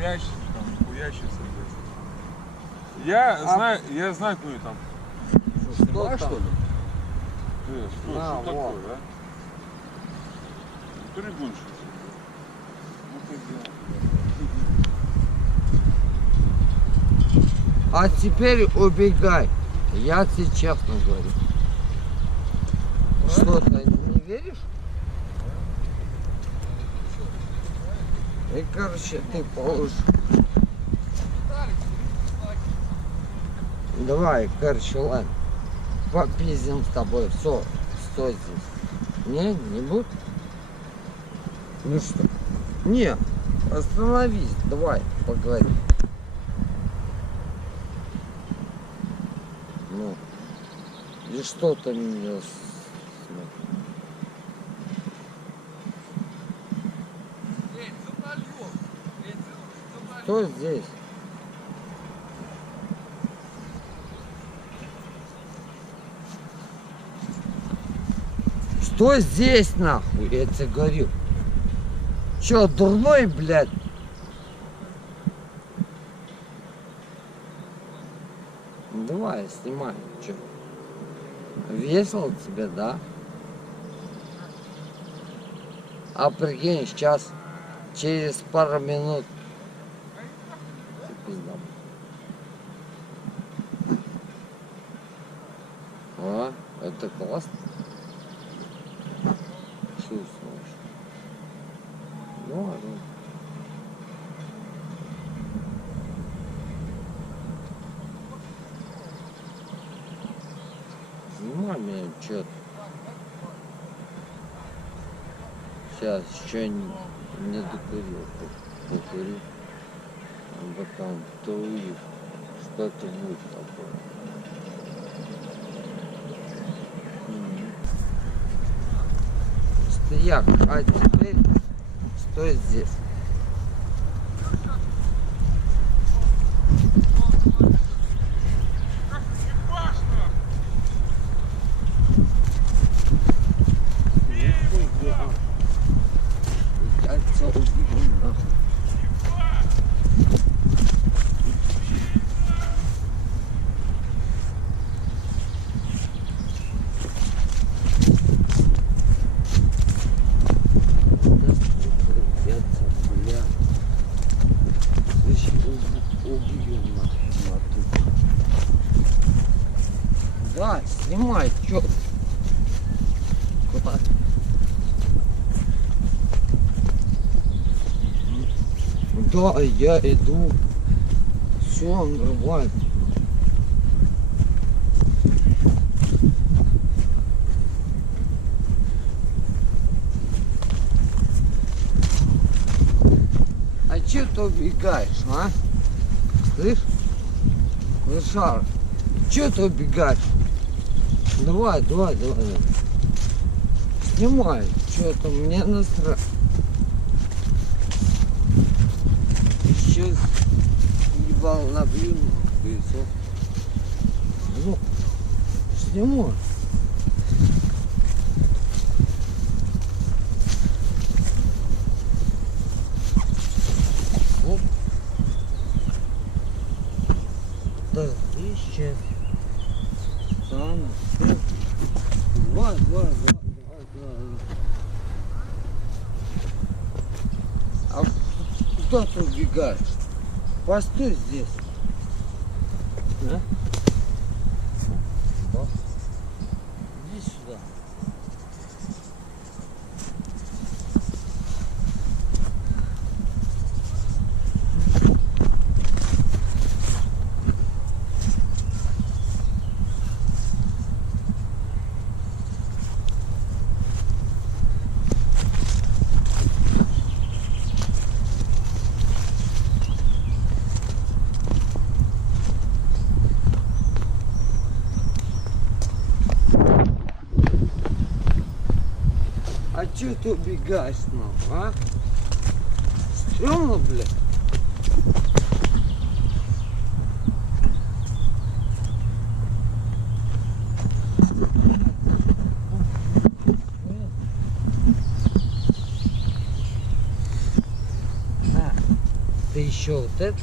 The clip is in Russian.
прячется, там, хуячится, блядь. Я знаю, кто там. Что, снимаешь, что ли? Что вот. такое, а? Прыгунчик. Ну ты где? А теперь убегай. Я тебе честно говорю. Что, ты не веришь? И, короче, ты положишь. Давай, короче, ладно. Попиздим с тобой. Все, стой здесь. Не будет? Ну что? Не, остановись. Давай, поговорим. Ну, и что ты меня Что здесь? Что здесь, нахуй? Я тебе говорю. Че, дурной, блядь? Давай, снимай. Че? Весело тебе, да? А прикинь, сейчас, через пару минут. Пизда. А, это классно. Чувствуешь? Ну, ладно. Снимай меня, чё-то. Сейчас еще не докурил. Покурю. А потом туик. Что-то будет такое. Стояк, а теперь стой здесь. Да, снимай, чё? Куда? Да, я иду. Все нормально. А че ты убегаешь, а? Слышь? Лошар, че ты убегаешь? Давай. Снимай, что-то мне насрать. Сейчас ебал набью, и все. Ну, снимай. Оп. Да, и сейчас. Сам. Два. А куда ты убегаешь? Постой здесь. А? Да. Иди сюда. А чё ты убегаешь, нахуй, а? Стрёмно, блядь. Ты еще вот это.